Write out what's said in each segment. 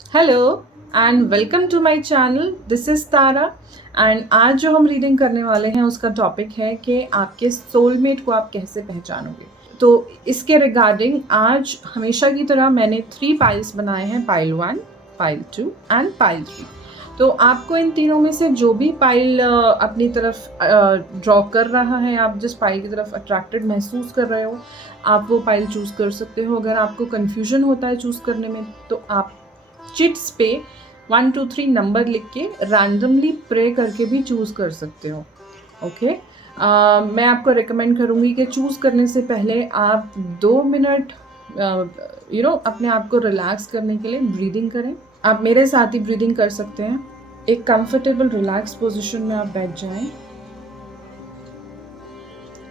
Hello and welcome to my channel. This is Tara and आज जो हम रीडिंग करने वाले हैं उसका टॉपिक है कि आपके सोलमेट को आप कैसे पहचानोगे। तो इसके रिगार्डिंग आज हमेशा की तरह मैंने 3 पाइल्स बनाए हैं, पाइल 1, पाइल 2 एंड पाइल 3। तो आपको इन तीनों में से जो भी पाइल अपनी तरफ ड्रॉ कर रहा है, आप जिस पाइल की तरफ अट्रैक्टेड महसूस कर रहे हो, आप वो पाइल चूज़ कर सकते हो। अगर आपको कन्फ्यूजन होता है चूज़ करने में तो आप चिट्स पे 1 2 3 नंबर लिख के रैंडमली प्रे करके भी चूज़ कर सकते हो। ओके। मैं आपको रिकमेंड करूँगी कि चूज़ करने से पहले आप 2 मिनट अपने आप को रिलैक्स करने के लिए ब्रीदिंग करें। आप मेरे साथ ही ब्रीदिंग कर सकते हैं। एक कंफर्टेबल रिलैक्स पोजीशन में आप बैठ जाएं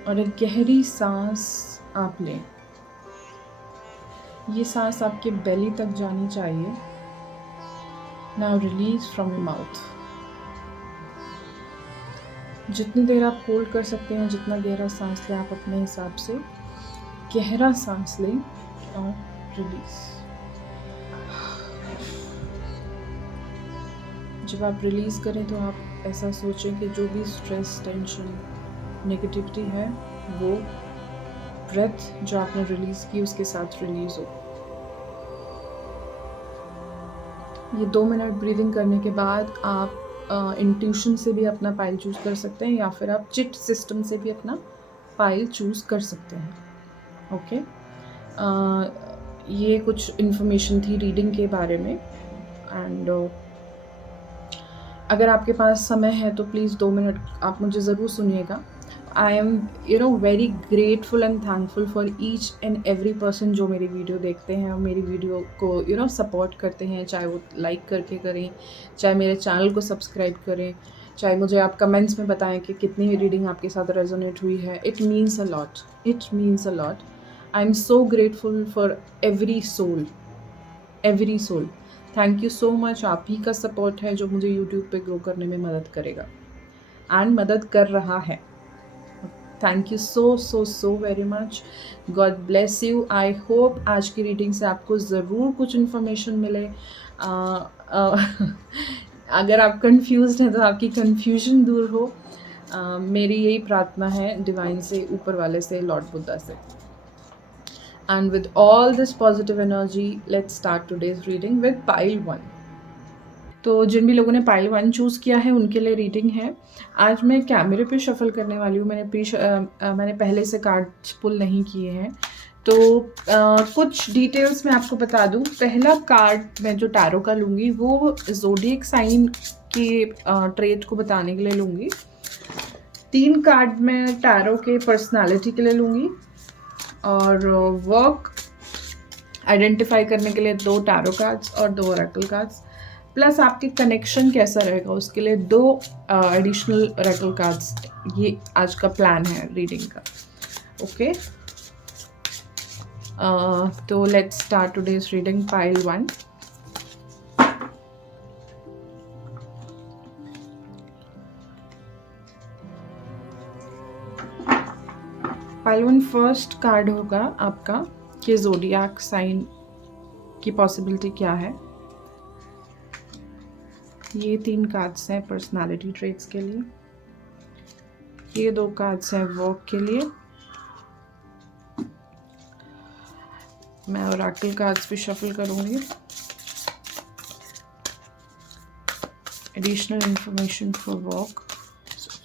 और एक गहरी सांस आप लें। ये सांस आपके बेली तक जानी चाहिए। Now release from your mouth. जितनी देर आप होल्ड कर सकते हैं, जितना गहरा सांस लें आप अपने हिसाब से। गहरा सांस लें और रिलीज। जब आप रिलीज़ करें तो आप ऐसा सोचें कि जो भी स्ट्रेस, टेंशन, नेगेटिविटी है वो ब्रेथ जो आपने रिलीज़ की उसके साथ रिलीज़ हो। ये 2 मिनट ब्रीदिंग करने के बाद आप इंट्यूशन से भी अपना पाइल चूज़ कर सकते हैं या फिर आप चिट सिस्टम से भी अपना पाइल चूज़ कर सकते हैं। ओके। ये कुछ इन्फॉर्मेशन थी रीडिंग के बारे में एंड अगर आपके पास समय है तो प्लीज़ 2 मिनट आप मुझे ज़रूर सुनिएगा। I am very grateful and thankful for each and every person जो मेरी वीडियो देखते हैं और मेरी वीडियो को सपोर्ट करते हैं, चाहे वो लाइक करके करें, चाहे मेरे चैनल को सब्सक्राइब करें, चाहे मुझे आप कमेंट्स में बताएं कि कितनी रीडिंग आपके साथ रेजोनेट हुई है। It means a lot, it means a lot. I am so grateful for every soul, every soul. Thank you so much. आप ही का सपोर्ट है जो मुझे यूट्यूब पे ग्रो करने में मदद करेगा एंड मदद कर रहा है। Thank you so so so very much. God bless you. I hope आज की रीडिंग से आपको ज़रूर कुछ इन्फॉर्मेशन मिले। अगर आप कंफ्यूज्ड हैं तो आपकी कंफ्यूजन दूर हो। मेरी यही प्रार्थना है डिवाइन से, ऊपर वाले से, लॉर्ड बुद्धा से। And with all this positive energy, let's start today's reading with pile 1. तो जिन भी लोगों ने पाइल 1 चूज़ किया है उनके लिए रीडिंग है। आज मैं कैमरे पे शफल करने वाली हूँ। मैंने पहले से कार्ड्स पुल नहीं किए हैं। तो कुछ डिटेल्स मैं आपको बता दूँ। पहला कार्ड मैं जो टैरो का लूँगी वो ज़ोडिएक साइन के ट्रेट को बताने के लिए लूँगी। 3 कार्ड मैं टैरो के पर्सनालिटी के लिए लूँगी और वर्क आइडेंटिफाई करने के लिए 2 टैरो कार्ड्स और 2 ओरेकल कार्ड्स, प्लस आपके कनेक्शन कैसा रहेगा उसके लिए 2 एडिशनल ओरेकल कार्ड्स। ये आज का प्लान है रीडिंग का। ओके। तो let's start today's reading pile 1। Pile 1 first card होगा आपका कि ज़ोडिएक साइन की पॉसिबिलिटी क्या है। ये 3 कार्ड्स हैं पर्सनालिटी ट्रेट्स के लिए, ये 2 कार्ड्स हैं वर्क के लिए। मैं ओरेकल कार्ड्स भी शफल करूंगी। Additional information for work,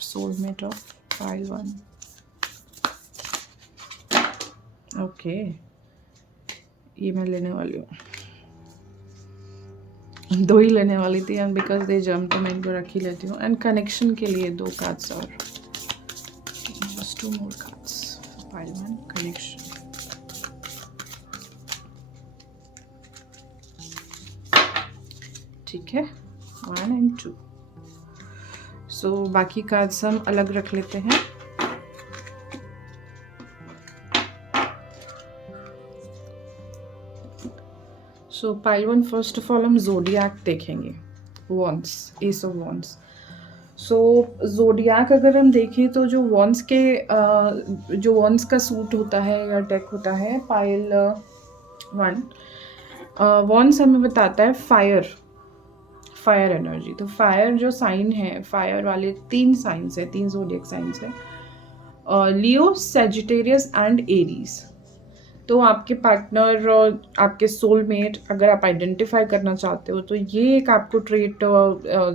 soulmate of pile 1। Okay, ये मैं लेने वाली हूँ। 2 ही लेने वाली थी एंड बिकॉज दे जम्प तो मैं इनको रख ही लेती हूँ। एंड कनेक्शन के लिए 2 कार्ड्स और, just 2 more cards. Pile 1 connection. ठीक है, 1 एंड 2। सो बाकी कार्ड्स हम अलग रख लेते हैं। So pile 1 first of all हम ज़ोडिएक देखेंगे। Wands, ace of wands. So zodiac अगर हम देखें तो जो वॉन्स का सूट होता है या डेक होता है पाइल 1, वॉन्स हमें बताता है फायर एनर्जी। तो फायर जो साइन है, फायर वाले 3 साइंस है, 3 ज़ोडिएक साइंस है, लियो, सेजिटेरियस एंड एरीज। तो आपके पार्टनर, आपके सोलमेट अगर आप आइडेंटिफाई करना चाहते हो तो ये एक आपको ट्रेट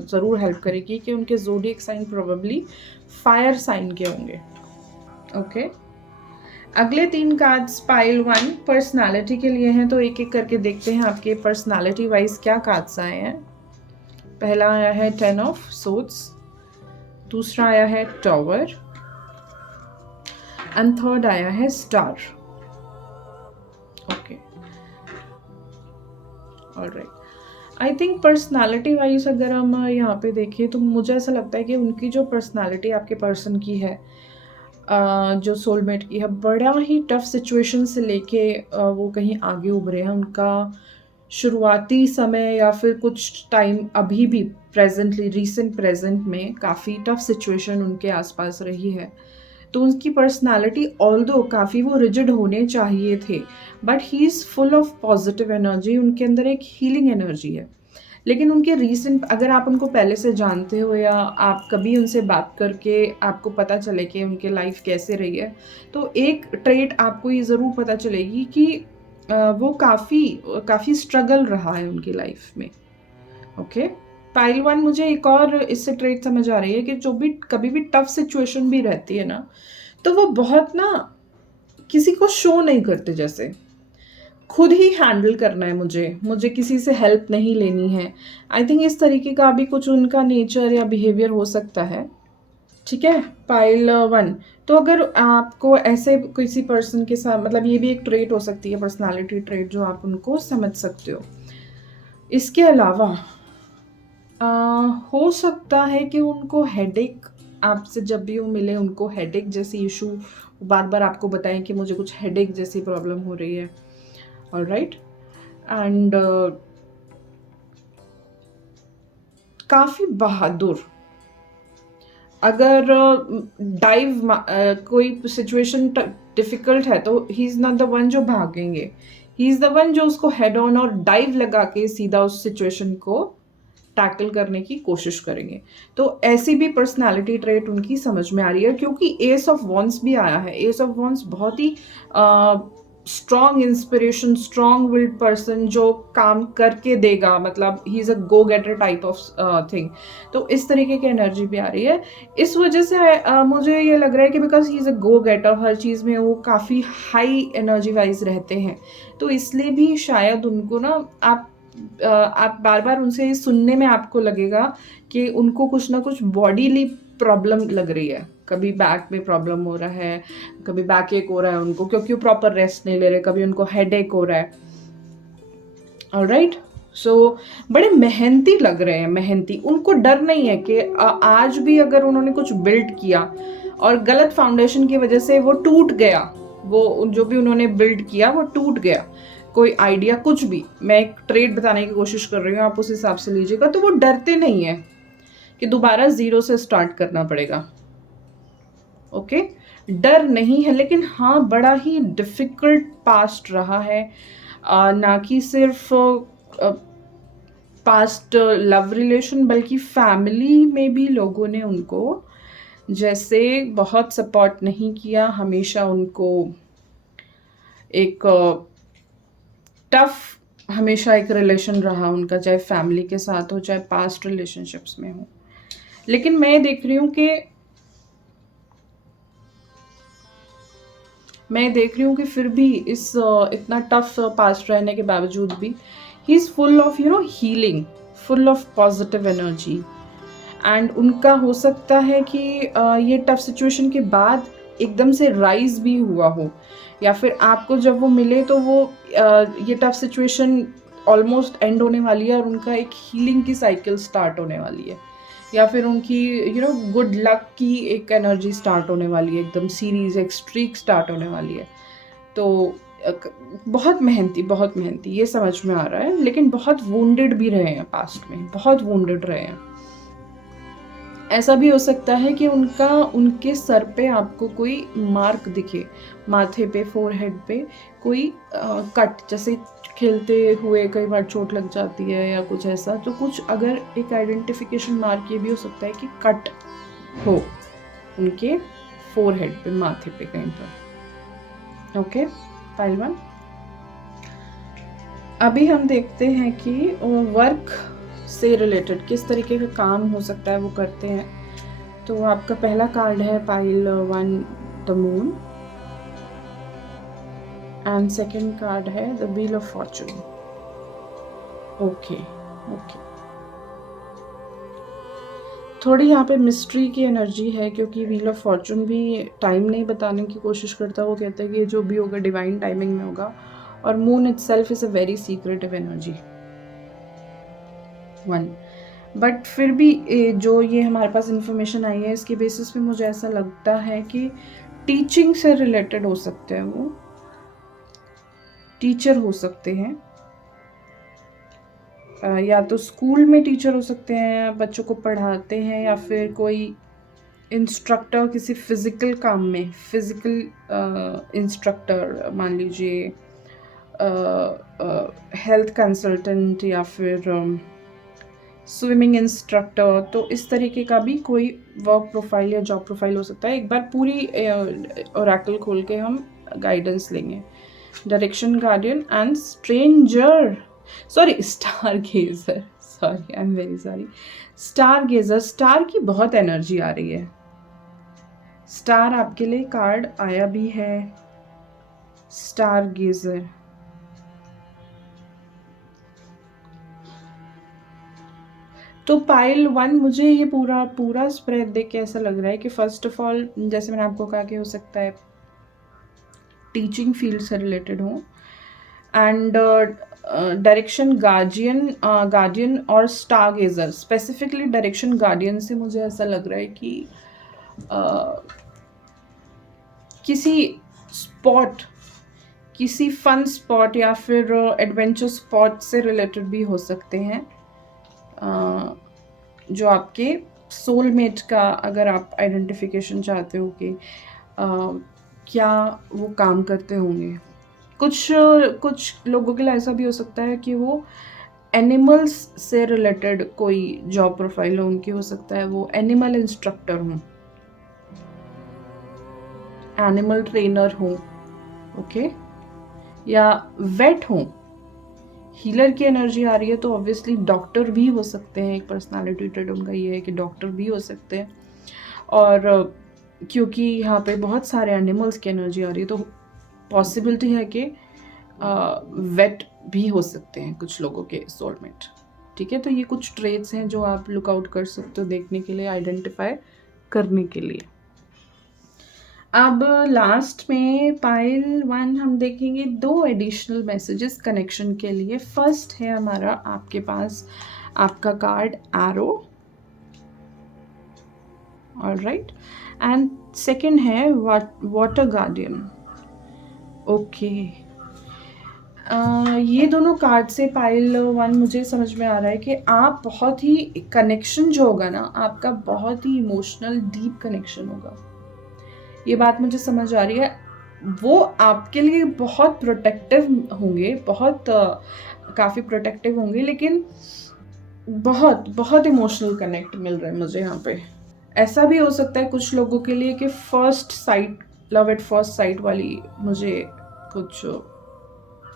ज़रूर हेल्प करेगी कि उनके zodiac sign probably fire sign के होंगे। ओके, अगले 3 कार्ड्स पाइल 1 पर्सनालिटी के लिए हैं, तो एक एक करके देखते हैं आपके पर्सनालिटी वाइज क्या कार्ड्स आए हैं। पहला आया है 10 ऑफ सोर्ड्स, दूसरा आया है टॉवर एंड थर्ड आया है star. Okay, alright. I think personality wise अगर हम यहाँ पे देखें तो मुझे ऐसा लगता है कि उनकी जो पर्सनालिटी आपके पर्सन की है, जो सोलमेट की है, बड़ा ही टफ सिचुएशन से लेके वो कहीं आगे उभरे हैं। उनका शुरुआती समय या फिर कुछ टाइम अभी भी प्रेजेंटली, रीसेंट प्रेजेंट में काफ़ी टफ सिचुएशन उनके आसपास रही है। तो उनकी पर्सनालिटी ऑल्दो काफ़ी वो रिजिड होने चाहिए थे, but he is full of positive energy. उनके अंदर एक हीलिंग एनर्जी है। लेकिन उनके रीसेंट, अगर आप उनको पहले से जानते हो या आप कभी उनसे बात करके आपको पता चले कि उनके लाइफ कैसे रही है, तो एक ट्रेट आपको ये ज़रूर पता चलेगी कि वो काफ़ी स्ट्रगल रहा है उनकी लाइफ में। ओके, पाइल 1 मुझे एक और इससे ट्रेट समझ आ रही है कि जो भी कभी भी टफ सिचुएशन भी रहती है ना, तो वो बहुत ना किसी को शो नहीं करते, जैसे खुद ही हैंडल करना है, मुझे किसी से हेल्प नहीं लेनी है। आई थिंक इस तरीके का भी कुछ उनका नेचर या बिहेवियर हो सकता है। ठीक है, पाइल 1। तो अगर आपको ऐसे किसी पर्सन के साथ, मतलब ये भी एक ट्रेट हो सकती है, पर्सनालिटी ट्रेट, जो आप उनको समझ सकते हो। इसके अलावा हो सकता है कि उनको हेडेक, आपसे जब भी वो मिले उनको हेडेक जैसी इशू बार बार आपको बताएं कि मुझे कुछ हेडेक जैसी प्रॉब्लम हो रही है। ऑलराइट, एंड काफ़ी बहादुर। अगर कोई सिचुएशन डिफिकल्ट है तो he is not the one जो भागेंगे, ही इज़ द वन जो उसको हेड ऑन और डाइव लगा के सीधा उस सिचुएशन को टैकल करने की कोशिश करेंगे। तो ऐसी भी पर्सनालिटी ट्रेट उनकी समझ में आ रही है, क्योंकि एस ऑफ वॉन्स भी आया है। एस ऑफ वॉन्स बहुत ही strong inspiration, strong willed person जो काम करके देगा, मतलब he is a go getter type of thing. तो इस तरीके की एनर्जी भी आ रही है। इस वजह से मुझे ये लग रहा है कि because he is a go गेटर, हर चीज़ में वो काफ़ी हाई एनर्जी वाइज रहते हैं, तो इसलिए भी शायद उनको ना आप बार बार उनसे सुनने में आपको लगेगा कि उनको कुछ ना कुछ बॉडीली प्रॉब्लम लग रही है। कभी बैक में प्रॉब्लम हो रहा है, कभी बैक एक हो रहा है उनको क्योंकि वो प्रॉपर रेस्ट नहीं ले रहे, कभी उनको हेडेक हो रहा है। ऑलराइट, सो बड़े मेहनती लग रहे हैं, मेहनती। उनको डर नहीं है कि आज भी अगर उन्होंने कुछ बिल्ड किया और गलत फाउंडेशन की वजह से वो टूट गया, वो जो भी उन्होंने बिल्ड किया वो टूट गया, कोई आइडिया कुछ भी, मैं एक ट्रेड बताने की कोशिश कर रही हूँ, आप उस हिसाब से लीजिएगा। तो वो डरते नहीं है कि दोबारा जीरो से स्टार्ट करना पड़ेगा। ओके, डर नहीं है, लेकिन हाँ बड़ा ही डिफिकल्ट पास्ट रहा है। ना कि सिर्फ पास्ट लव रिलेशन, बल्कि फैमिली में भी लोगों ने उनको जैसे बहुत सपोर्ट नहीं किया, हमेशा उनको एक टफ हमेशा एक रिलेशन रहा उनका, चाहे फैमिली के साथ हो चाहे पास्ट रिलेशनशिप्स में हो। लेकिन मैं देख रही हूँ कि फिर भी इस इतना टफ पास्ट रहने के बावजूद भी he is full of healing, full of positive energy. And उनका हो सकता है कि ये टफ सिचुएशन के बाद एकदम से राइज भी हुआ हो, या फिर आपको जब वो मिले तो वो ये टफ सिचुएशन ऑलमोस्ट एंड होने वाली है और उनका एक हीलिंग की साइकिल स्टार्ट होने वाली है, या फिर उनकी गुड लक की एक एनर्जी स्टार्ट होने वाली है, एकदम सीरीज एक स्ट्रीक स्टार्ट होने वाली है। तो बहुत मेहनती ये समझ में आ रहा है, लेकिन बहुत वुंडेड भी रहे हैं, पास्ट में बहुत वुंडेड रहे हैं। ऐसा भी हो सकता है कि उनके सर पे आपको कोई मार्क दिखे, माथे पे, फोरहेड पे कोई कट, जैसे खेलते हुए कई बार चोट लग जाती है या कुछ ऐसा, तो कुछ अगर एक आइडेंटिफिकेशन मार्क ये भी हो सकता है कि कट हो उनके फोरहेड पे, माथे पे कहीं पर। Okay, pile 1। अभी हम देखते हैं कि वर्क से रिलेटेड किस तरीके का काम हो सकता है वो करते हैं। तो आपका पहला कार्ड है pile 1 the moon, and second card है the wheel of fortune. Okay okay, थोड़ी यहाँ पे मिस्ट्री की एनर्जी है, क्योंकि व्हील ऑफ फॉर्चून भी टाइम नहीं बताने की कोशिश करता। वो कहता है कि जो भी होगा डिवाइन टाइमिंग में होगा, और moon itself is a very secretive energy 1। But फिर भी जो ये हमारे पास इंफॉर्मेशन आई है, इसके बेसिस पे मुझे ऐसा लगता है कि टीचिंग से रिलेटेड हो सकते हैं, वो टीचर हो सकते हैं, या तो स्कूल में टीचर हो सकते हैं, बच्चों को पढ़ाते हैं, या फिर कोई इंस्ट्रक्टर किसी फिजिकल काम में, फिजिकल इंस्ट्रक्टर मान लीजिए, हेल्थ कंसल्टेंट, या फिर स्विमिंग इंस्ट्रक्टर। तो इस तरीके का भी कोई वर्क प्रोफाइल या जॉब प्रोफाइल हो सकता है। एक बार पूरी ओरेकल खोल के हम गाइडेंस लेंगे। Direction guardian and stranger, sorry star गेजर, sorry I am very sorry, star गेजर। Star की बहुत एनर्जी आ रही है। स्टार आपके लिए कार्ड आया भी है, स्टार गेजर। तो पाइल 1 मुझे ये पूरा स्प्रेड देख के ऐसा लग रहा है कि फर्स्ट ऑफ ऑल, जैसे मैंने आपको कहा कि हो सकता है टीचिंग फील्ड से रिलेटेड हो, एंड डायरेक्शन गार्डियन और स्टार गेजर। स्पेसिफिकली डायरेक्शन गार्डियन से मुझे ऐसा लग रहा है कि किसी स्पॉट, किसी फन स्पॉट या फिर एडवेंचर स्पॉट से रिलेटेड भी हो सकते हैं, जो आपके सोलमेट का, अगर आप आइडेंटिफिकेशन चाहते हो कि क्या वो काम करते होंगे। कुछ लोगों के लिए ऐसा भी हो सकता है कि वो एनिमल्स से रिलेटेड कोई जॉब प्रोफाइल हो उनकी, हो सकता है वो एनिमल इंस्ट्रक्टर हों, एनिमल ट्रेनर हो, ओके, या वेट हो। हीलर की एनर्जी आ रही है, तो ऑब्वियसली डॉक्टर भी हो सकते हैं। एक पर्सनालिटी ट्रेट उनका ये है कि डॉक्टर भी हो सकते हैं, और क्योंकि यहाँ पे बहुत सारे एनिमल्स की एनर्जी आ रही है, तो पॉसिबिलिटी है कि वेट भी हो सकते हैं कुछ लोगों के सोलमेट। ठीक है, तो ये कुछ ट्रेट्स हैं जो आप लुक आउट कर सकते हो देखने के लिए, आइडेंटिफाई करने के लिए। अब लास्ट में पाइल 1 हम देखेंगे 2 एडिशनल मैसेजेस कनेक्शन के लिए। फर्स्ट है हमारा आपके पास आपका card arrow, alright, and second है वाटर गार्डियन। ओके, ये दोनों कार्ड से पाइल 1 मुझे समझ में आ रहा है कि आप बहुत ही कनेक्शन जो होगा ना आपका, बहुत ही इमोशनल डीप कनेक्शन होगा। ये बात मुझे समझ आ रही है। वो आपके लिए बहुत प्रोटेक्टिव होंगे, बहुत काफ़ी प्रोटेक्टिव होंगे, लेकिन बहुत बहुत इमोशनल कनेक्ट मिल रहा है मुझे यहाँ पे। ऐसा भी हो सकता है कुछ लोगों के लिए कि first sight, love at first sight वाली मुझे कुछ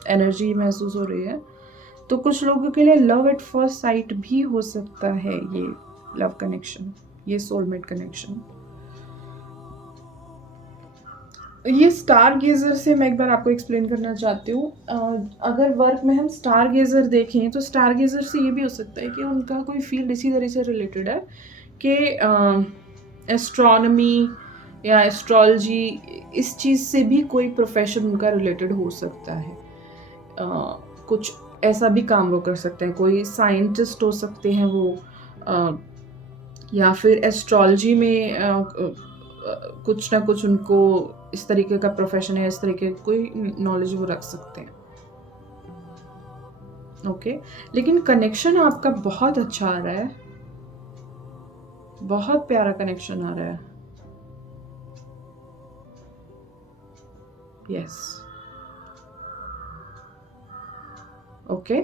एनर्जी महसूस हो रही है। तो कुछ लोगों के लिए लव एट फर्स्ट साइट भी हो सकता है ये लव कनेक्शन, ये सोलमेट कनेक्शन। ये स्टार गेजर से मैं एक बार आपको एक्सप्लेन करना चाहती हूँ। अगर वर्क में हम स्टार गेजर देखें, तो स्टार गेजर से ये भी हो सकता है कि उनका कोई फील्ड इसी तरह से रिलेटेड है कि एस्ट्रोनॉमी या एस्ट्रोलॉजी, इस चीज़ से भी कोई प्रोफेशन उनका रिलेटेड हो सकता है। कुछ ऐसा भी काम वो कर सकते हैं, कोई साइंटिस्ट हो सकते हैं वो, या फिर एस्ट्रोलॉजी में कुछ ना कुछ उनको इस तरीके का प्रोफेशन है, इस तरीके की कोई नॉलेज वो रख सकते हैं। ओके, लेकिन कनेक्शन आपका बहुत अच्छा आ रहा है, बहुत प्यारा कनेक्शन आ रहा है। Yes, okay.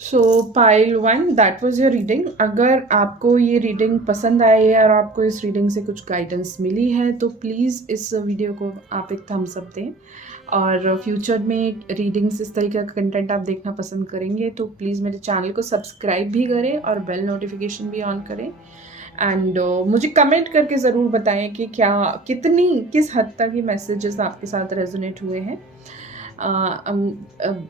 So pile 1, that was your reading. अगर आपको ये रीडिंग पसंद आई है और आपको इस रीडिंग से कुछ गाइडेंस मिली है तो प्लीज़ इस वीडियो को आप एक थम्स अप दें। और फ्यूचर में रीडिंग्स इस तरीके का कंटेंट आप देखना पसंद करेंगे तो प्लीज़ मेरे चैनल को सब्सक्राइब भी करें और बेल नोटिफिकेशन भी ऑन करें। एंड मुझे कमेंट करके ज़रूर बताएं कि किस हद तक ये मैसेजेस आपके साथ रेजोनेट हुए हैं।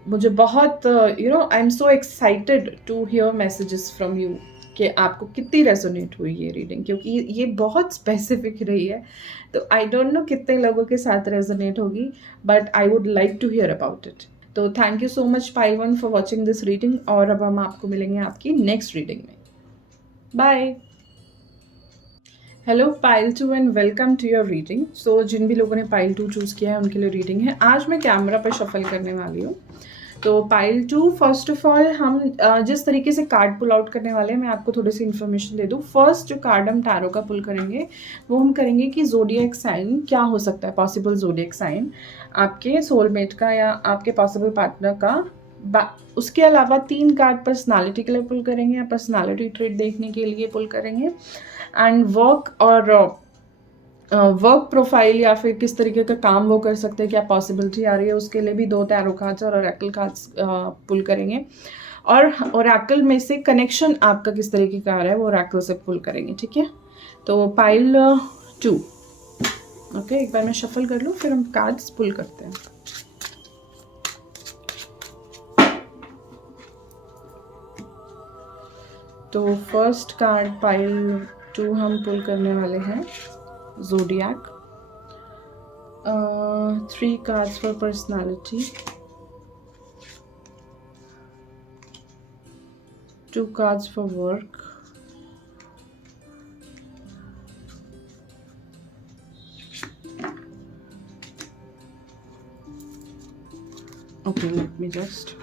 मुझे बहुत I am so excited to hear messages from you कि आपको कितनी रेजोनेट हुई ये रीडिंग, क्योंकि ये बहुत स्पेसिफिक रही है। तो आई डोंट नो कितने लोगों के साथ रेजोनेट होगी, but I would like to hear about it. तो thank you so much pile 1 for watching this reading, और अब हम आपको मिलेंगे आपकी नेक्स्ट रीडिंग में। Bye. Hello pile 2 and welcome to your reading. So जिन भी लोगों ने पाइल 2 चूज़ किया है उनके लिए रीडिंग है। आज मैं कैमरा पर शफल करने वाली हूँ। तो पाइल 2, फर्स्ट ऑफ ऑल हम जिस तरीके से कार्ड पुल आउट करने वाले हैं मैं आपको थोड़ी सी इन्फॉर्मेशन दे दूँ। फर्स्ट जो कार्ड हम टैरो का पुल करेंगे वो हम करेंगे कि ज़ोडिएक साइन क्या हो सकता है, पॉसिबल ज़ोडिएक साइन आपके सोलमेट का या आपके पॉसिबल पार्टनर का। उसके अलावा 3 कार्ड पर्सनालिटी के लिए पुल करेंगे या पर्सनालिटी ट्रेट देखने के लिए पुल करेंगे। एंड वर्क प्रोफाइल या फिर किस तरीके का काम वो कर सकते हैं, क्या पॉसिबिलिटी आ रही है, उसके लिए भी 2 टैरो कार्ड्स और ओरेकल कार्ड्स पुल करेंगे। और ओरेकल में से कनेक्शन आपका किस तरीके का आ रहा है वो ओरेकल से पुल करेंगे, ठीक है। तो पाइल 2, ओके, एक बार मैं शफल कर लूँ फिर हम कार्ड्स पुल करते हैं। तो फर्स्ट कार्ड पाइल 2 हम पुल करने वाले हैं zodiac. 3 cards for personality, 2 cards for work, okay, let me just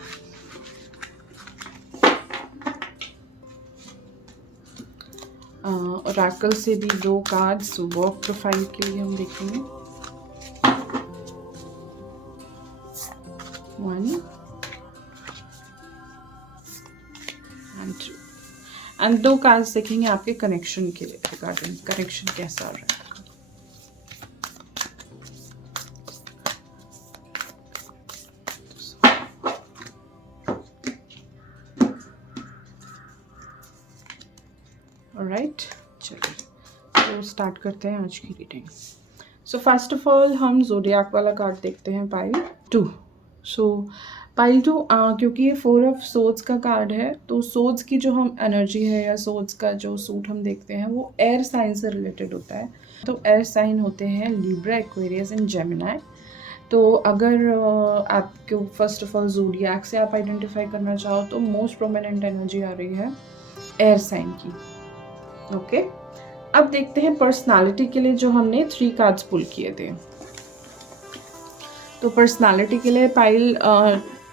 Oracle से भी 2 कार्ड्स वर्क प्रोफाइल के लिए हम देखेंगे। 1 and 2 एंड 2 कार्ड्स देखेंगे आपके कनेक्शन के लिए, रिगार्डिंग कनेक्शन कैसा हो रहा है। ऑलराइट, चलिए तो स्टार्ट करते हैं आज की reading. So first of all हम ज़ोडिएक वाला कार्ड देखते हैं, पाइल 2। सो पाइल 2 क्योंकि ये 4 ऑफ सोर्ड्स का कार्ड है तो सोर्ड्स की जो हम एनर्जी है या सोर्ड्स का जो सूट हम देखते हैं वो एयर साइन से रिलेटेड होता है। तो एयर साइन होते हैं लिब्रा, एक्वेरियस एंड जेमिनी। तो अगर आपको फर्स्ट ऑफ ऑल ज़ोडिएक से आप आइडेंटिफाई करना चाहो तो मोस्ट प्रोमिनेंट एनर्जी आ रही है एयर साइन की, ओके। अब देखते हैं पर्सनालिटी के लिए जो हमने 3 कार्ड्स पुल किए थे। तो पर्सनालिटी के लिए पाइल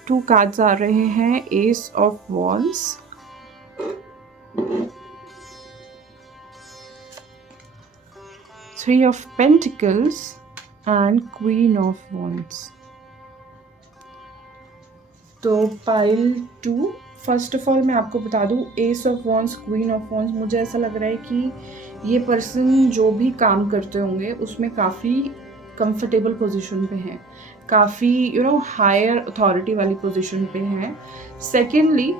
2 कार्ड्स आ रहे हैं, S of wands, three of pentacles and queen of wands. तो पाइल 2, फर्स्ट ऑफ ऑल मैं आपको बता दूँ, S of wands, queen of wands, मुझे ऐसा लग रहा है कि ये पर्सन जो भी काम करते होंगे उसमें काफ़ी कंफर्टेबल पोजीशन पे हैं, काफ़ी हायर अथॉरिटी वाली पोजीशन पे हैं। Secondly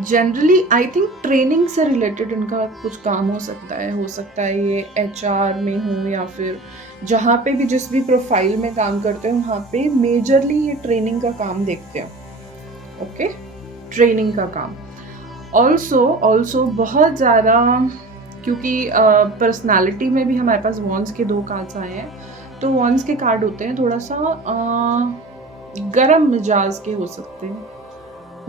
generally I think training से रिलेटेड इनका कुछ काम हो सकता है ये HR में हो या फिर जहाँ पे भी जिस भी प्रोफाइल में काम करते हैं वहाँ पे मेजरली ये ट्रेनिंग का काम देखते हैं, ओके, ट्रेनिंग का काम। ऑल्सो बहुत ज़्यादा, क्योंकि पर्सनालिटी में भी हमारे पास वॉन्ड्स के 2 कार्ड्स आए हैं, तो वॉन्ड्स के कार्ड होते हैं थोड़ा सा गरम मिजाज के हो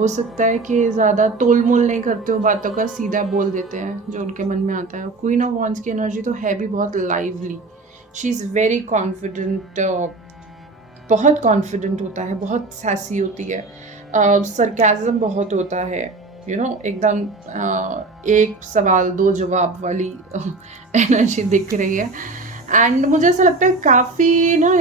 सकता है कि ज़्यादा तोल मोल नहीं करते हो बातों का, सीधा बोल देते हैं जो उनके मन में आता है। क्वीन ऑफ वॉन्ड्स की एनर्जी तो है भी बहुत lively, she is very confident, बहुत कॉन्फिडेंट होता है, बहुत सैसी होती है, सरकाज़म बहुत होता है, एकदम 1 सवाल 2 जवाब वाली एनर्जी दिख रही है। एंड मुझे ऐसा लगता है काफ़ी ना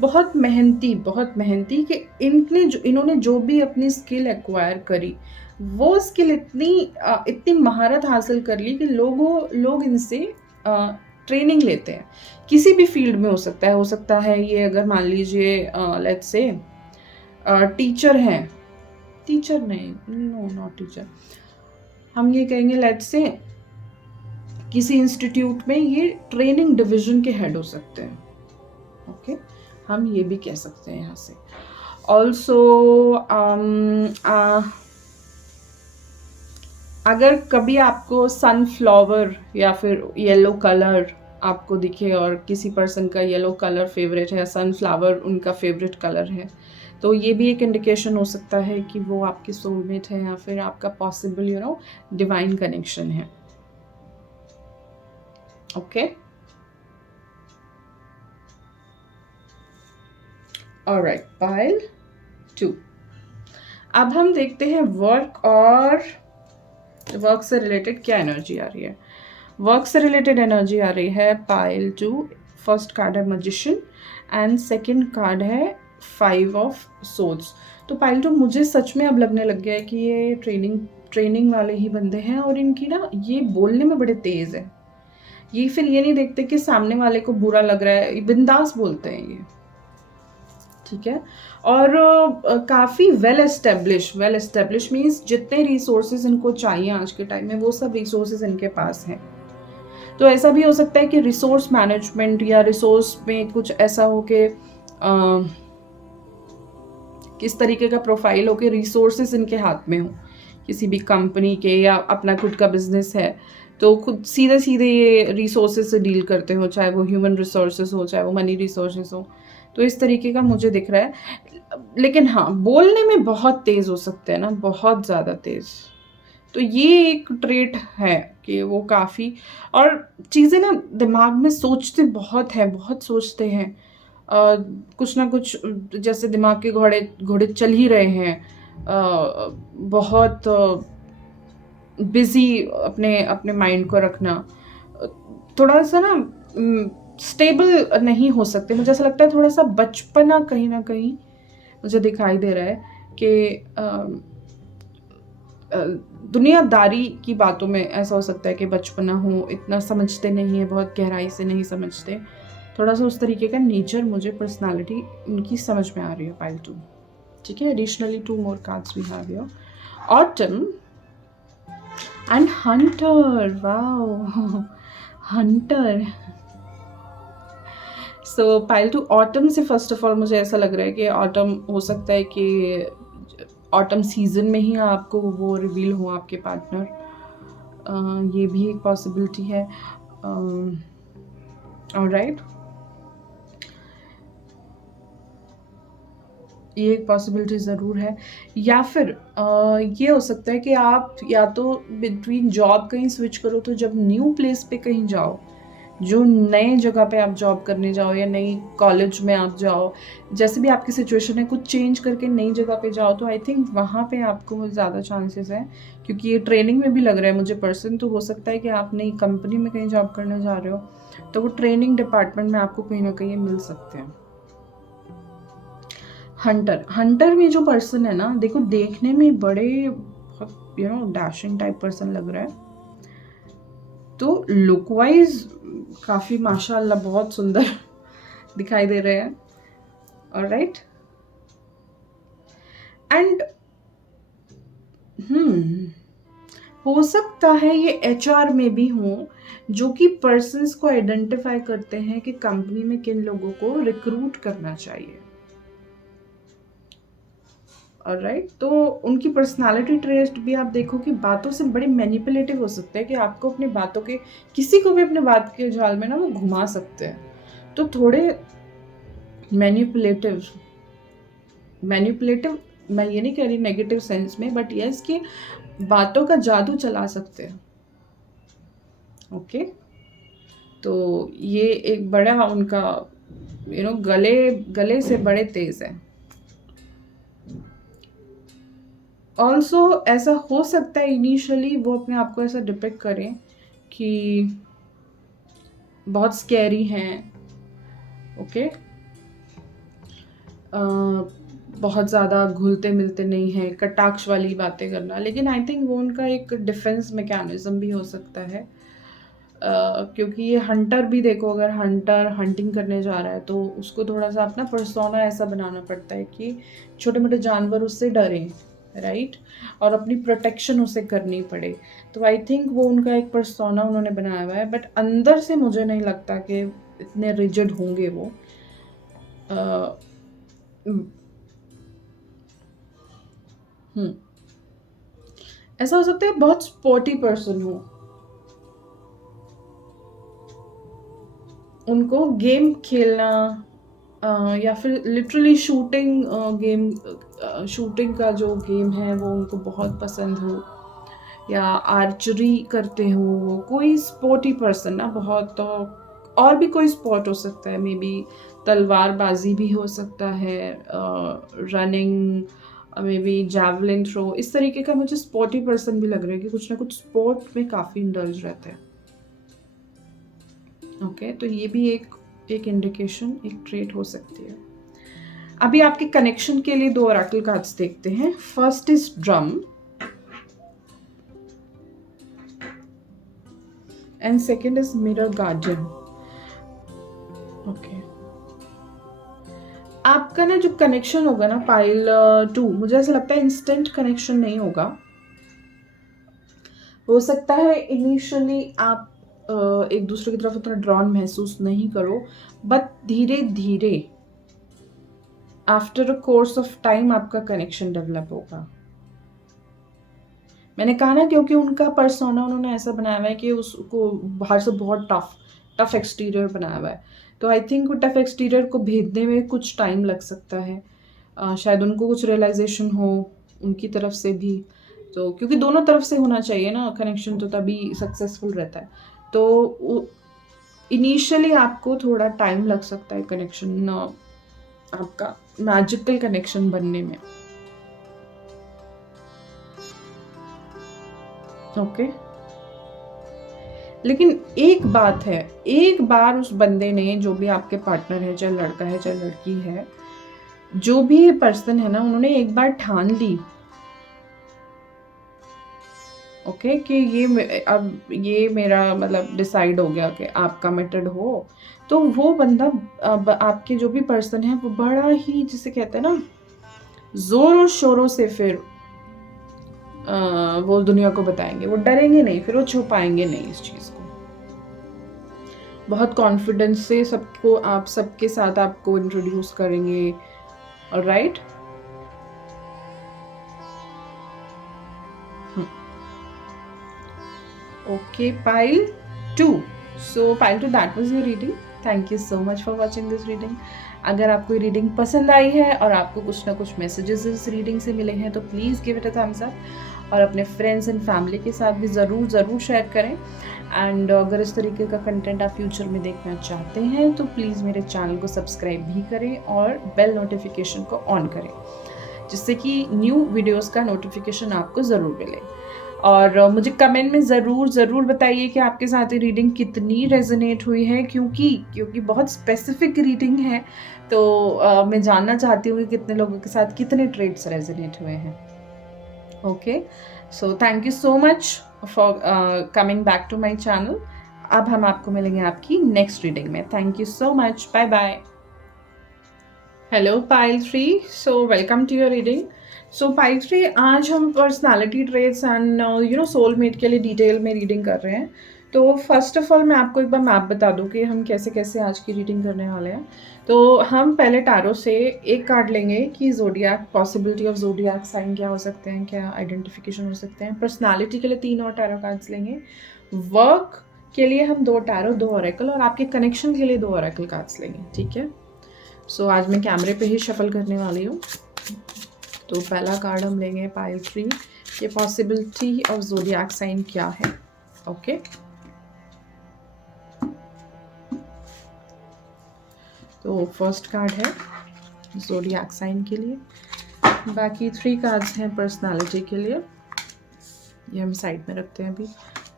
बहुत मेहनती कि इन्होंने जो भी अपनी स्किल एक्वायर करी, वो स्किल इतनी महारत हासिल कर ली कि लोग इनसे ट्रेनिंग लेते हैं। किसी भी फील्ड में हो सकता है ये, अगर मान लीजिए लेट्स से टीचर हैं, टीचर नहीं, नो नॉट टीचर, हम ये कहेंगे लेट्स से किसी इंस्टीट्यूट में ये ट्रेनिंग डिवीजन के हेड हो सकते हैं। ओके, हम ये भी कह सकते हैं यहाँ से। ऑल्सो अगर कभी आपको सनफ्लावर या फिर येलो कलर आपको दिखे और किसी पर्सन का येलो कलर फेवरेट है, सनफ्लावर उनका फेवरेट कलर है, तो ये भी एक इंडिकेशन हो सकता है कि वो आपके सोलमेट है या फिर आपका पॉसिबल डिवाइन कनेक्शन है। Okay, alright, pile 2। अब हम देखते हैं वर्क से रिलेटेड क्या एनर्जी आ रही है। वर्क से रिलेटेड एनर्जी आ रही है पाइल 2। फर्स्ट कार्ड है मैजिशियन एंड सेकंड कार्ड है 5 ऑफ सोर्ड्स। तो पाइल 2 मुझे सच में अब लगने लग गया है कि ये ट्रेनिंग वाले ही बंदे हैं, और इनकी ना ये बोलने में बड़े तेज़ है। ये फिर ये नहीं देखते कि सामने वाले को बुरा लग रहा है, बिंदास बोलते हैं ये, ठीक है। और काफ़ी वेल एस्टेब्लिश मीन्स जितने रिसोर्सेज इनको चाहिए आज के टाइम में, वो सब रिसोर्सेज इनके पास हैं। तो ऐसा भी हो सकता है कि रिसोर्स मैनेजमेंट या रिसोर्स में कुछ ऐसा हो कि किस तरीके का प्रोफाइल हो कि रिसोर्सेज इनके हाथ में हो, किसी भी कंपनी के या अपना खुद का बिजनेस है तो खुद सीधे ये रिसोर्सेज से डील करते हो, चाहे वो ह्यूमन रिसोर्सेज हो चाहे वो मनी रिसोर्सेज हो। तो इस तरीके का मुझे दिख रहा है। लेकिन हाँ, बोलने में बहुत तेज़ हो सकते हैं ना, बहुत ज़्यादा तेज़। तो ये एक ट्रेट है कि वो काफ़ी, और चीज़ें ना दिमाग में सोचते बहुत सोचते हैं। कुछ ना कुछ जैसे दिमाग के घोड़े चल ही रहे हैं। बहुत बिज़ी अपने माइंड को रखना, थोड़ा सा ना स्टेबल नहीं हो सकते। मुझे ऐसा लगता है थोड़ा सा बचपना कहीं ना कहीं मुझे दिखाई दे रहा है कि दुनियादारी की बातों में ऐसा हो सकता है कि बचपना हो, इतना समझते नहीं है, बहुत गहराई से नहीं समझते। थोड़ा सा उस तरीके का नेचर मुझे पर्सनालिटी उनकी समझ में आ रही है पाइल 2, ठीक है। Additionally 2 more cards we have here, autumn and Hunter. Wow, Hunter. So pile 2 autumn से फर्स्ट ऑफ ऑल मुझे ऐसा लग रहा है कि ऑटम हो सकता है कि ऑटम सीजन में ही आपको वो रिवील हो आपके पार्टनर, ये भी एक पॉसिबिलिटी है। ऑलराइट, ये एक पॉसिबिलिटी ज़रूर है। या फिर ये हो सकता है कि आप या तो बिटवीन जॉब कहीं स्विच करो, तो जब न्यू प्लेस पे कहीं जाओ, जो नए जगह पे आप जॉब करने जाओ या नई कॉलेज में आप जाओ, जैसे भी आपकी सिचुएशन है, कुछ चेंज करके नई जगह पे जाओ, तो आई थिंक वहाँ पे आपको ज़्यादा चांसेस हैं, क्योंकि ये ट्रेनिंग में भी लग रहा है मुझे पर्सन। तो हो सकता है कि आप नई कंपनी में कहीं जॉब करने जा रहे हो, तो वो ट्रेनिंग डिपार्टमेंट में आपको कहीं ना कहीं मिल सकते हैं। हंटर में जो पर्सन है ना, देखो देखने में बड़े डैशिंग टाइप पर्सन लग रहा है, तो लुक वाइज काफ़ी माशाल्लाह बहुत सुंदर दिखाई दे रहे हैं। ऑलराइट, एंड हो सकता है ये एचआर में भी हो, जो कि पर्सन्स को आइडेंटिफाई करते हैं कि कंपनी में किन लोगों को रिक्रूट करना चाहिए। ऑलराइट, तो उनकी पर्सनालिटी ट्रेस्ट भी आप देखो कि बातों से बड़े मैनिपुलेटिव हो सकते हैं, कि आपको अपनी बातों के, किसी को भी अपने बात के जाल में ना वो घुमा सकते हैं। तो थोड़े मैनिपुलेटिव, मैं ये नहीं कह रही नेगेटिव सेंस में, बट यस कि बातों का जादू चला सकते हैं। ओके, तो ये एक बड़ा उनका गले से बड़े तेज है। ऑल्सो ऐसा हो सकता है इनिशियली वो अपने आप को ऐसा डिपिक्ट करें कि बहुत स्कैरी हैं, ओके। बहुत ज़्यादा घुलते मिलते नहीं हैं, कटाक्ष वाली बातें करना, लेकिन आई थिंक वो उनका एक डिफेंस मैकेनिज्म भी हो सकता है। क्योंकि ये हंटर भी देखो, अगर हंटर हंटिंग करने जा रहा है तो उसको थोड़ा सा अपना पर्सोना ऐसा बनाना पड़ता है कि छोटे मोटे जानवर उससे डरें, राइट, और अपनी प्रोटेक्शन उसे करनी पड़े। तो आई थिंक वो उनका एक पर्सोना उन्होंने बनाया हुआ है, बट अंदर से मुझे नहीं लगता कि इतने रिजिड होंगे वो। ऐसा हो सकता है बहुत स्पोर्टी पर्सन हो, उनको गेम खेलना या फिर लिटरली शूटिंग गेम, शूटिंग का जो गेम है वो उनको बहुत पसंद हो, या आर्चरी करते हो वो, कोई स्पोर्टी पर्सन ना बहुत। और भी कोई स्पोर्ट हो सकता है, मे बी तलवारबाजी भी हो सकता है, running, maybe javelin throw, इस तरीके का मुझे स्पोर्टी पर्सन भी लग रहा है कि कुछ ना कुछ स्पोर्ट में काफ़ी इंडल्ज रहते हैं, ओके। तो ये भी एक इंडिकेशन, एक ट्रेट हो सकती है। अभी आपके कनेक्शन के लिए 2 ऑरेकल कार्ड्स देखते हैं। First is drum and second is mirror guardian, okay. आपका ना जो कनेक्शन होगा ना पाइल 2, मुझे ऐसा लगता है इंस्टेंट कनेक्शन नहीं होगा। हो सकता है इनिशियली आप एक दूसरे की तरफ उतना ड्रॉन महसूस नहीं करो, बट धीरे धीरे after a course of time आपका कनेक्शन डेवलप होगा। मैंने कहा ना, क्योंकि उनका पर्सोना उन्होंने ऐसा बनाया हुआ है कि उसको बाहर से बहुत टफ एक्सटीरियर बनाया हुआ है, तो आई थिंक वो टफ एक्सटीरियर को भेदने में कुछ टाइम लग सकता है। शायद उनको कुछ रियलाइजेशन हो उनकी तरफ से भी, तो क्योंकि दोनों तरफ से होना चाहिए ना कनेक्शन, तो तभी सक्सेसफुल रहता है। तो इनिशियली आपको थोड़ा टाइम लग सकता है कनेक्शन, आपका मैजिकल कनेक्शन बनने में, ओके। लेकिन एक बात है, एक बार उस बंदे ने, जो भी आपके पार्टनर है, चाहे लड़का है चाहे लड़की है, जो भी ये पर्सन है ना, उन्होंने एक बार ठान ली, ओके, कि अब ये मेरा मतलब डिसाइड हो गया कि आप कमिटेड हो, तो वो बंदा, अब आपके जो भी पर्सन है, वो बड़ा ही, जिसे कहते हैं ना, जोरों शोरों से फिर वो दुनिया को बताएंगे, वो डरेंगे नहीं, फिर वो छुपाएंगे नहीं इस चीज़ को, बहुत कॉन्फिडेंस से सबको, आप सबके साथ आपको इंट्रोड्यूस करेंगे, right. Okay, pile 2. So pile 2, that was your reading. Thank you so much for watching this reading. अगर आपको ये रीडिंग पसंद आई है और आपको कुछ ना कुछ मैसेजेस इस रीडिंग से मिले हैं, तो please give it a thumbs up, और अपने फ्रेंड्स एंड फैमिली के साथ भी ज़रूर शेयर करें। एंड अगर इस तरीके का कंटेंट आप फ्यूचर में देखना चाहते हैं, तो प्लीज़ मेरे चैनल को सब्सक्राइब भी करें और बेल नोटिफिकेशन को ऑन करें, जिससे कि न्यू वीडियोज़ का नोटिफिकेशन आपको ज़रूर मिले। और मुझे कमेंट में ज़रूर बताइए कि आपके साथ ये रीडिंग कितनी रेजोनेट हुई है, क्योंकि बहुत स्पेसिफिक रीडिंग है, तो मैं जानना चाहती हूँ कि कितने लोगों के साथ कितने ट्रेड्स रेजोनेट हुए हैं, okay. So thank you so much for coming back to my channel. अब हम आपको मिलेंगे आपकी नेक्स्ट रीडिंग में। Thank you so much, bye bye. Hello pile 3, so welcome to your reading. So pile 3, आज हम पर्सनालिटी ट्रेट्स एंड सोलमेट के लिए डिटेल में रीडिंग कर रहे हैं। तो फर्स्ट ऑफ ऑल मैं आपको एक बार मैप बता दूं कि हम कैसे कैसे आज की रीडिंग करने वाले हैं। तो हम पहले टैरो से एक कार्ड लेंगे कि zodiac, possibility of zodiac sign क्या हो सकते हैं, क्या आइडेंटिफिकेशन हो सकते हैं। पर्सनालिटी के लिए 3 और टैरो कार्ड्स लेंगे। वर्क के लिए हम 2 टैरो, 2 ऑरेकल, और आपके कनेक्शन के लिए 2 ऑरेकल कार्ड्स लेंगे, ठीक है। सो आज मैं कैमरे पे ही शफल करने वाली हूँ। तो पहला कार्ड हम लेंगे पाइल 3, ये पॉसिबिलिटी ऑफ ज़ोडिएक साइन क्या है, ओके। तो फर्स्ट कार्ड है ज़ोडिएक साइन के लिए, बाकी 3 कार्ड्स हैं पर्सनालिटी के लिए, ये हम साइड में रखते हैं अभी।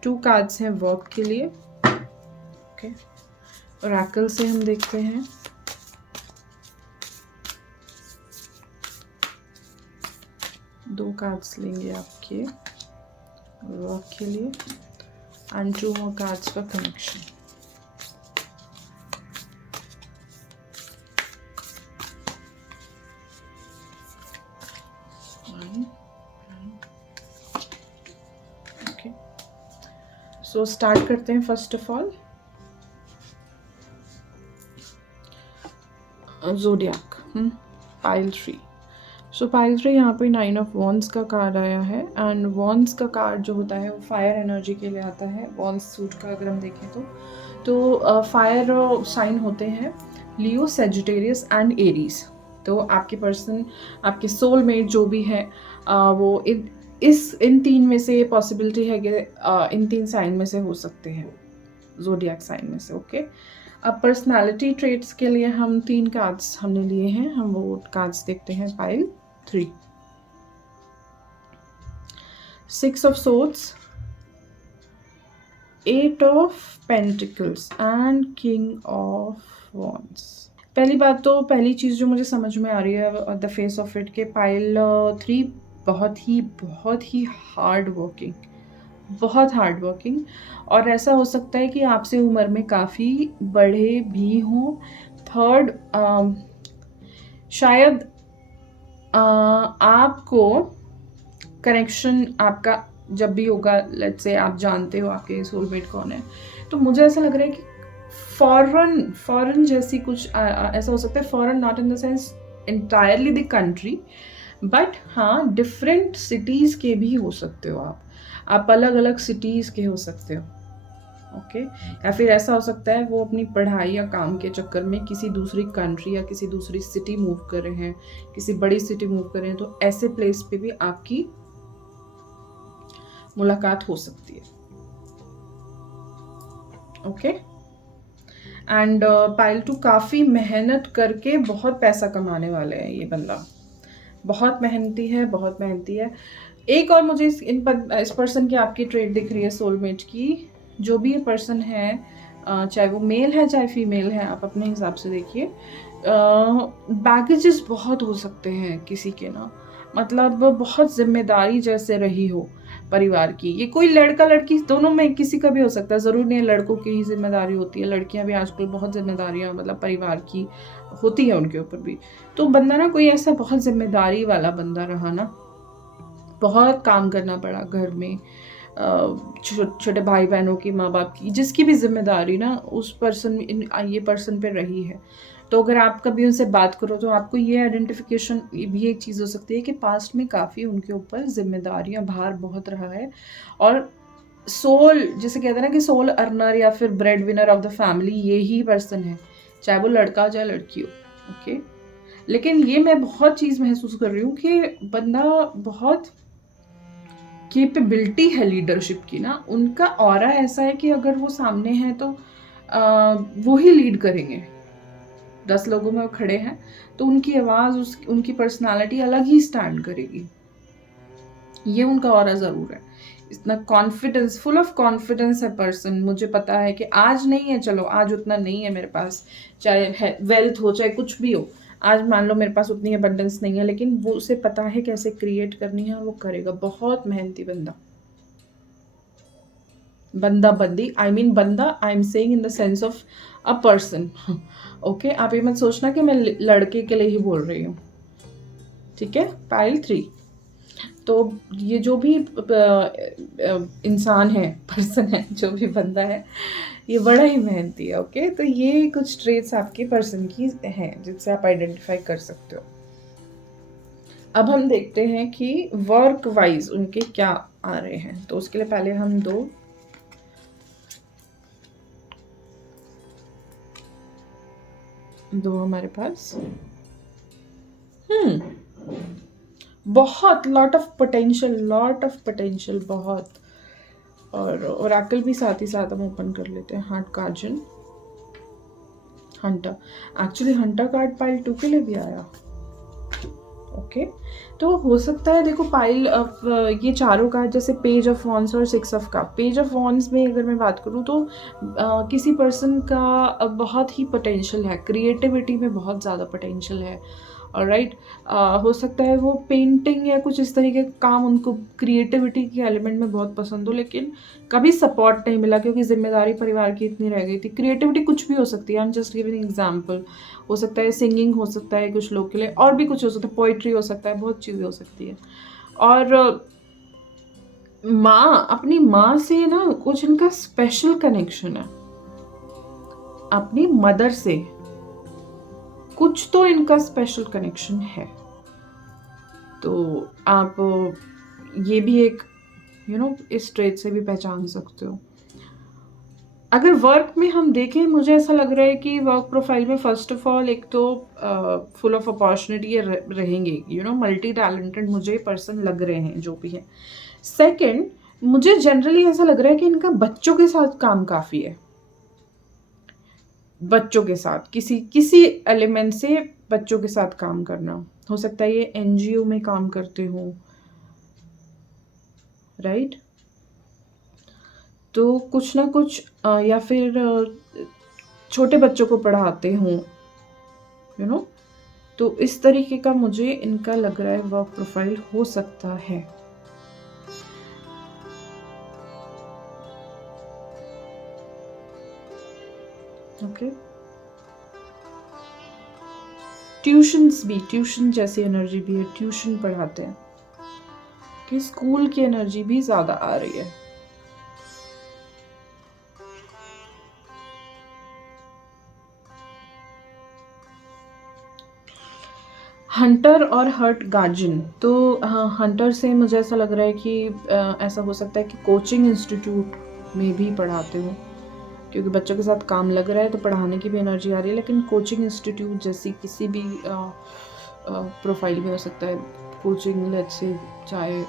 2 कार्ड्स हैं वर्क के लिए, ओके। ओरेकल से हम देखते हैं। दो कार्ड्स लेंगे आपके वर्क के लिए एंड 2 more कार्ड्स का कनेक्शन। ओके, सो स्टार्ट करते हैं। First of all zodiac pile 3। So pile 3 यहाँ पे 9 ऑफ वॉन्ड्स का कार्ड आया है एंड वॉन्ड्स का कार्ड जो होता है वो फायर एनर्जी के लिए आता है। वॉन्ड्स सूट का अगर हम देखें तो फायर साइन होते हैं लियो, सेजिटेरियस एंड एरीज। तो आपके पर्सन, आपके सोलमेट जो भी है वो इन 3 में से पॉसिबिलिटी है कि इन 3 साइन में से हो सकते हैं, ज़ोडिएक साइन में से। ओके, अब पर्सनालिटी ट्रेट्स के लिए हम 3 कार्ड्स हमने लिए हैं, हम वो कार्ड्स देखते हैं। Pile 3, 6 of swords, 8 of pentacles and king of wands. पहली बात तो पहली चीज़ जो मुझे समझ में आ रही है द फेस ऑफ इट के पाइल 3 बहुत ही हार्ड वर्किंग, बहुत हार्ड वर्किंग, और ऐसा हो सकता है कि आपसे उम्र में काफ़ी बड़े भी हों। थर्ड, शायद आपको कनेक्शन आपका जब भी होगा, लेट्स से आप जानते हो आपके सोलमेट कौन है, तो मुझे ऐसा लग रहा है कि फॉरेन जैसी कुछ ऐसा हो सकता है। Foreign not in the sense entirely the country, but हाँ डिफरेंट सिटीज़ के भी हो सकते हो आप अलग अलग सिटीज़ के हो सकते हो। ओके, या फिर ऐसा हो सकता है वो अपनी पढ़ाई या काम के चक्कर में किसी दूसरी कंट्री या किसी दूसरी सिटी मूव कर रहे हैं, किसी बड़ी सिटी मूव कर रहे हैं, तो ऐसे प्लेस पे भी आपकी मुलाकात हो सकती है। ओके, एंड पाइल 2 काफ़ी मेहनत करके बहुत पैसा कमाने वाले हैं ये बंदा, बहुत मेहनती है। एक और मुझे इस पर्सन की आपकी ट्रेड दिख रही है सोलमेट की। जो भी ये पर्सन है, चाहे वो मेल है चाहे फीमेल है, आप अपने हिसाब से देखिए। बैगेजेस बहुत हो सकते हैं किसी के ना, मतलब बहुत जिम्मेदारी जैसे रही हो परिवार की। ये कोई लड़का लड़की दोनों में किसी का भी हो सकता है, ज़रूर नहीं है लड़कों की ही जिम्मेदारी होती है, लड़कियां भी आजकल बहुत जिम्मेदारियां मतलब परिवार की होती है उनके ऊपर भी। तो बंदा ना कोई ऐसा बहुत जिम्मेदारी वाला बंदा रहा ना, बहुत काम करना पड़ा घर में, छोटे भाई बहनों की, माँ बाप की, जिसकी भी जिम्मेदारी ना उस पर्सन ये पर्सन पे रही है। तो अगर आप कभी उनसे बात करो तो आपको ये आइडेंटिफिकेशन भी एक चीज़ हो सकती है कि पास्ट में काफ़ी उनके ऊपर जिम्मेदारियां, भार बहुत रहा है। और सोल, जिसे कहते हैं ना कि सोल अर्नर या फिर bread winner of the family, ये ही पर्सन है, चाहे वो लड़का हो चाहे लड़की हो। ओके, लेकिन ये मैं बहुत चीज़ महसूस कर रही हूँ कि बंदा बहुत कैपेबिलिटी है लीडरशिप की ना, उनका ऑरा ऐसा है कि अगर वो सामने हैं तो वो ही लीड करेंगे। 10 लोगों में वो खड़े हैं तो उनकी आवाज़, उनकी पर्सनालिटी अलग ही स्टैंड करेगी। ये उनका ऑरा ज़रूर है। इतना कॉन्फिडेंस, फुल ऑफ कॉन्फिडेंस है पर्सन। मुझे पता है कि आज नहीं है, चलो आज उतना नहीं है मेरे पास, चाहे वेल्थ हो चाहे कुछ भी हो, आज मान लो मेरे पास उतनी अबंडेंस नहीं है, लेकिन वो उसे पता है कैसे क्रिएट करनी है और वो करेगा। बहुत मेहनती बंदी, आई मीन बंदा, I am saying in the sense of a person. Okay, आप ये मत सोचना कि मैं लड़के के लिए ही बोल रही हूँ, ठीक है। पाइल 3, तो ये जो भी इंसान है, पर्सन है, जो भी बंदा है, ये बड़ा ही मेहनती है। ओके, तो ये कुछ ट्रेट्स आपके पर्सन की हैं जिससे आप आइडेंटिफाई कर सकते हो। अब हम देखते हैं कि वर्क वाइज उनके क्या आ रहे हैं। तो उसके लिए पहले हम दो हमारे पास बहुत लॉट ऑफ पोटेंशियल बहुत, और ओरेकल भी साथ ही साथ हम ओपन कर लेते हैं। Heart Curzon, Hunter, actually Hunter card pile 2 के लिए भी आया। ओके, तो हो सकता है देखो पाइल अब ये चारों कार्ड जैसे पेज ऑफ वॉन्ड्स और six of cup, page of wands में अगर मैं बात करूँ तो किसी पर्सन का बहुत ही पोटेंशियल है, क्रिएटिविटी में बहुत ज़्यादा पोटेंशियल है। ऑलराइट, हो सकता है वो पेंटिंग या कुछ इस तरीके का काम उनको क्रिएटिविटी के एलिमेंट में बहुत पसंद हो, लेकिन कभी सपोर्ट नहीं मिला क्योंकि जिम्मेदारी परिवार की इतनी रह गई थी। क्रिएटिविटी कुछ भी हो सकती है, I am just giving example. हो सकता है सिंगिंग हो सकता है कुछ लोग के लिए, और भी कुछ हो सकता है, पोइट्री हो सकता है, बहुत चीज़ें हो सकती है। और माँ, अपनी माँ से ना कुछ इनका स्पेशल कनेक्शन है, अपनी मदर से कुछ तो इनका स्पेशल कनेक्शन है। तो आप ये भी एक इस ट्रेट से भी पहचान सकते हो। अगर वर्क में हम देखें, मुझे ऐसा लग रहा है कि वर्क प्रोफाइल में फर्स्ट ऑफ ऑल एक तो फुल ऑफ अपॉर्चुनिटी रहेंगे, मल्टी टैलेंटेड मुझे पर्सन लग रहे हैं जो भी हैं। सेकंड, मुझे जनरली ऐसा लग रहा है कि इनका बच्चों के साथ काम काफ़ी है, बच्चों के साथ किसी एलिमेंट से बच्चों के साथ काम करना। हो सकता है ये एनजीओ में काम करते हो, राइट? तो कुछ ना कुछ या फिर छोटे बच्चों को पढ़ाते हो, तो इस तरीके का मुझे इनका लग रहा है वर्क प्रोफाइल हो सकता है। ओके, ट्यूशन जैसी एनर्जी भी है, ट्यूशन पढ़ाते हैं कि स्कूल की एनर्जी भी ज़्यादा आ रही है। हंटर और हर्ट गार्जियन, तो हंटर से मुझे ऐसा लग रहा है कि ऐसा हो सकता है कि कोचिंग इंस्टीट्यूट में भी पढ़ाते हो, क्योंकि बच्चों के साथ काम लग रहा है तो पढ़ाने की भी एनर्जी आ रही है, लेकिन कोचिंग इंस्टीट्यूट जैसी किसी भी प्रोफाइल में हो सकता है। कोचिंग लेट्स से, चाहे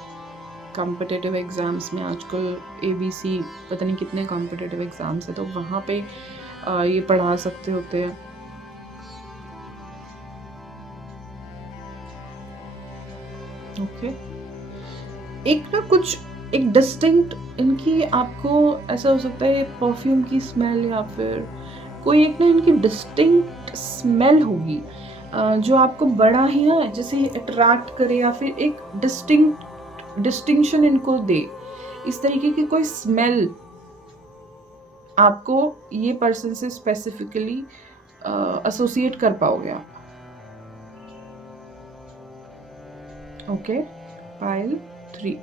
कॉम्पिटिटिव एग्ज़ाम्स में आजकल ABC पता नहीं कितने कॉम्पिटिटिव एग्ज़ाम्स है, तो वहाँ पे ये पढ़ा सकते होते हैं। ओके, एक डिस्टिंक्ट इनकी आपको ऐसा हो सकता है परफ्यूम की स्मेल, या फिर कोई एक ना इनकी डिस्टिंक्ट स्मेल होगी जो आपको बड़ा ही ना जैसे अट्रैक्ट करे, या फिर एक डिस्टिंक्शन इनको दे। इस तरीके की कोई स्मेल आपको ये पर्सन से स्पेसिफिकली एसोसिएट कर पाओगे आप। Okay, pile 3।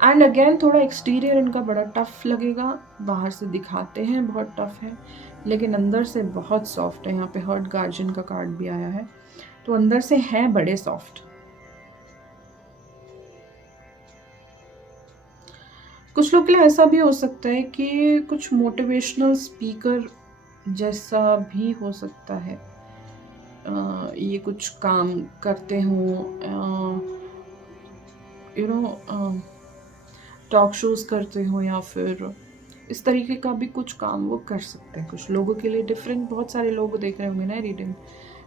एंड अगेन थोड़ा एक्सटीरियर इनका बड़ा टफ लगेगा, बाहर से दिखाते हैं बहुत टफ है, लेकिन अंदर से बहुत सॉफ्ट है। यहाँ पे हर्ट गार्जियन का कार्ड भी आया है, तो अंदर से हैं बड़े सॉफ्ट। कुछ लोग के लिए ऐसा भी हो सकता है कि कुछ मोटिवेशनल स्पीकर जैसा भी हो सकता है, ये कुछ काम करते हों, टॉक शोज करते हो, या फिर इस तरीके का भी कुछ काम वो कर सकते हैं। कुछ लोगों के लिए डिफरेंट, बहुत सारे लोग देख रहे होंगे ना रीडिंग,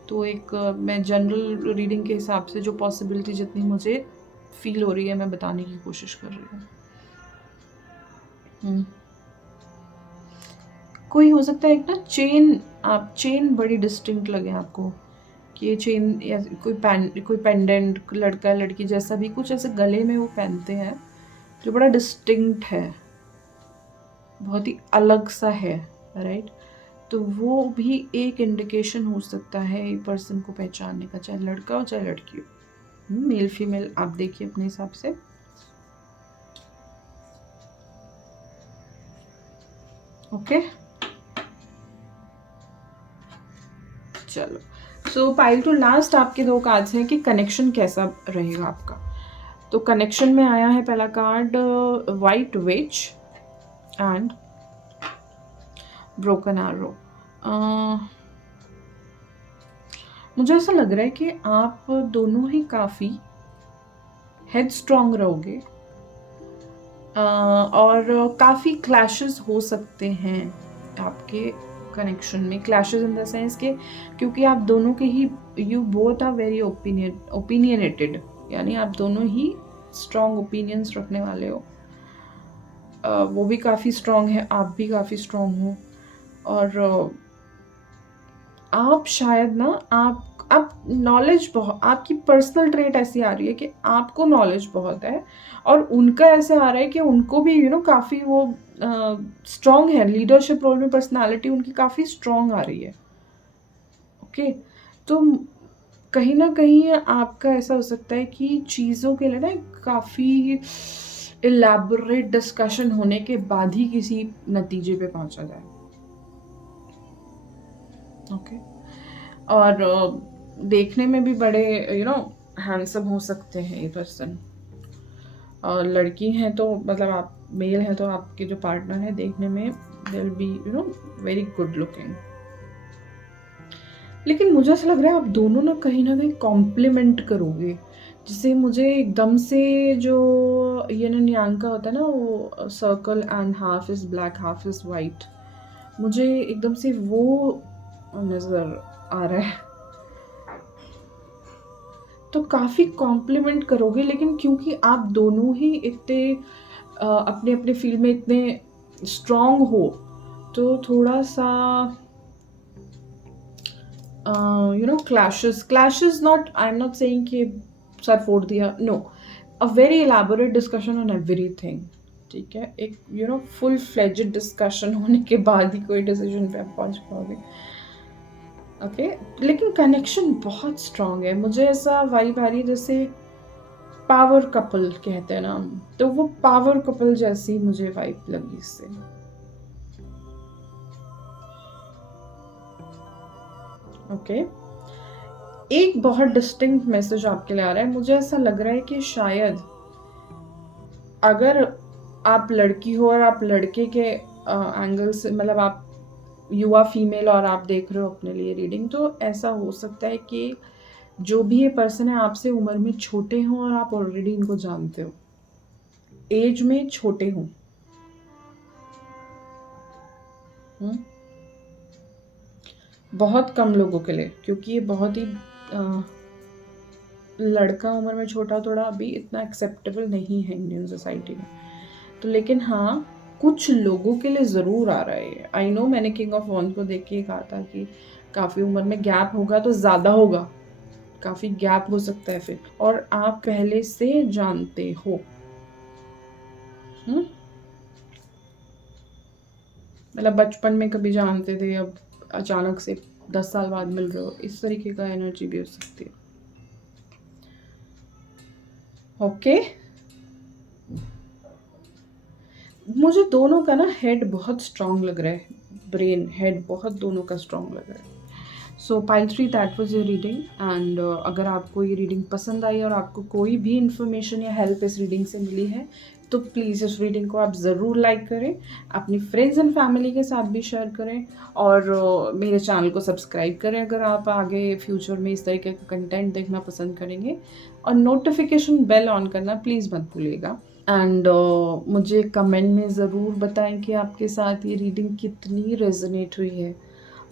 तो एक मैं जनरल रीडिंग के हिसाब से जो पॉसिबिलिटी जितनी मुझे फील हो रही है मैं बताने की कोशिश कर रही हूँ। कोई हो सकता है एक ना चेन बड़ी डिस्टिंक्ट लगे आपको, कि ये चेन या कोई पेंडेंट, लड़का लड़की जैसा भी कुछ ऐसे गले में वो पहनते हैं जो बड़ा डिस्टिंक्ट है, बहुत ही अलग सा है, राइट? तो वो भी एक इंडिकेशन हो सकता है एक पर्सन को पहचानने का, चाहे लड़का हो चाहे लड़की हो। मेल फीमेल आप देखिए अपने हिसाब से। ओके, चलो, सो पाइल टू लास्ट आपके 2 कार्ड्स हैं कि कनेक्शन कैसा रहेगा आपका। तो कनेक्शन में आया है पहला card white which and broken arrow. मुझे ऐसा लग रहा है कि आप दोनों ही काफ़ी हेड स्ट्रॉन्ग रहोगे, और काफ़ी क्लैशेस हो सकते हैं आपके कनेक्शन में। क्लैशेस इन द सेंस के क्योंकि आप दोनों के ही you both are very opinionated, यानी आप दोनों ही स्ट्रॉन्ग ओपिनियंस रखने वाले हो। वो भी काफ़ी स्ट्रॉन्ग है, आप भी काफ़ी स्ट्रॉन्ग हो। और आप शायद ना आप नॉलेज बहुत, आपकी पर्सनल ट्रेट ऐसी आ रही है कि आपको नॉलेज बहुत है, और उनका ऐसे आ रहा है कि उनको भी काफ़ी वो स्ट्रॉन्ग है, लीडरशिप रोल में पर्सनालिटी उनकी काफ़ी स्ट्रॉन्ग आ रही है। ओके, तो कहीं ना कहीं आपका ऐसा हो सकता है कि चीज़ों के लिए ना काफ़ी इलैबोरेट डिस्कशन होने के बाद ही किसी नतीजे पे पहुंचा जाए। ओके, और देखने में भी बड़े हैंडसम हो सकते हैं ये पर्सन। और लड़की हैं तो मतलब आप मेल हैं तो आपके जो पार्टनर है देखने में they will be very good looking. लेकिन मुझे ऐसा लग रहा है आप दोनों ना कहीं कॉम्प्लीमेंट करोगे, जिसे मुझे एकदम से जो यिन एंड यांग का होता है ना, वो circle and half is black half is white, मुझे एकदम से वो नज़र आ रहा है। तो काफ़ी कॉम्प्लीमेंट करोगे, लेकिन क्योंकि आप दोनों ही इतने अपने अपने फील्ड में इतने स्ट्रॉन्ग हो, तो थोड़ा सा clashes, not, I'm not saying कि सर फोड़ दिया, no, a very elaborate discussion on everything, ठीक है, एक फुल फ्लेज्ड डिस्कशन होने के बाद ही कोई डिसीजन पे आप पहुंच पाओगे। ओके, लेकिन कनेक्शन बहुत स्ट्रांग है, मुझे ऐसा वाइब आ रही है जैसे पावर कपल कहते हैं ना हम, तो वो पावर कपल जैसी मुझे वाइब लगी इससे। ओके, एक बहुत डिस्टिंक्ट मैसेज आपके लिए आ रहा है, मुझे ऐसा लग रहा है कि शायद अगर आप लड़की हो और आप लड़के के एंगल से, मतलब आप युवा फीमेल और आप देख रहे हो अपने लिए रीडिंग, तो ऐसा हो सकता है कि जो भी ये पर्सन है आपसे उम्र में छोटे हों और आप ऑलरेडी इनको जानते हो, एज में छोटे हों। बहुत कम लोगों के लिए, क्योंकि ये बहुत ही लड़का उम्र में छोटा थोड़ा अभी इतना एक्सेप्टेबल नहीं है इंडियन सोसाइटी में, तो लेकिन हाँ कुछ लोगों के लिए ज़रूर आ रहा है। आई नो, मैंने किंग ऑफ वॉन्स को देख के कहा था कि काफ़ी उम्र में गैप होगा तो ज़्यादा होगा, काफ़ी गैप हो सकता है फिर, और आप पहले से जानते हो। मतलब बचपन में कभी जानते थे, अब अचानक से 10 साल बाद मिल रहे हो, इस तरीके का एनर्जी भी हो सकती है। ओके, मुझे दोनों का ना हेड बहुत स्ट्रांग लग रहा है, ब्रेन हेड बहुत दोनों का स्ट्रांग लग रहा है। सो pile 3, that was your reading, and अगर आपको ये रीडिंग पसंद आई और आपको कोई भी इन्फॉर्मेशन या हेल्प इस रीडिंग से मिली है, तो प्लीज़ इस रीडिंग को आप ज़रूर लाइक करें, अपनी फ्रेंड्स एंड फैमिली के साथ भी शेयर करें, और मेरे चैनल को सब्सक्राइब करें अगर आप आगे फ्यूचर में इस तरीके का कंटेंट देखना पसंद करेंगे, और नोटिफिकेशन बेल ऑन करना प्लीज़ मत भूलिएगा। एंड मुझे कमेंट में ज़रूर बताएं कि आपके साथ ये रीडिंग कितनी रेजोनेट हुई है।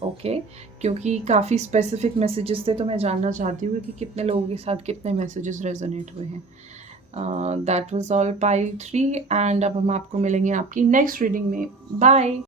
ओके, क्योंकि काफ़ी स्पेसिफिक मैसेजेस थे, तो मैं जानना चाहती हूँ कि कितने लोगों के साथ कितने मैसेजेस रेजोनेट हुए हैं। That was all pile 3, and अब हम आपको मिलेंगे आपकी नेक्स्ट रीडिंग में। बाय।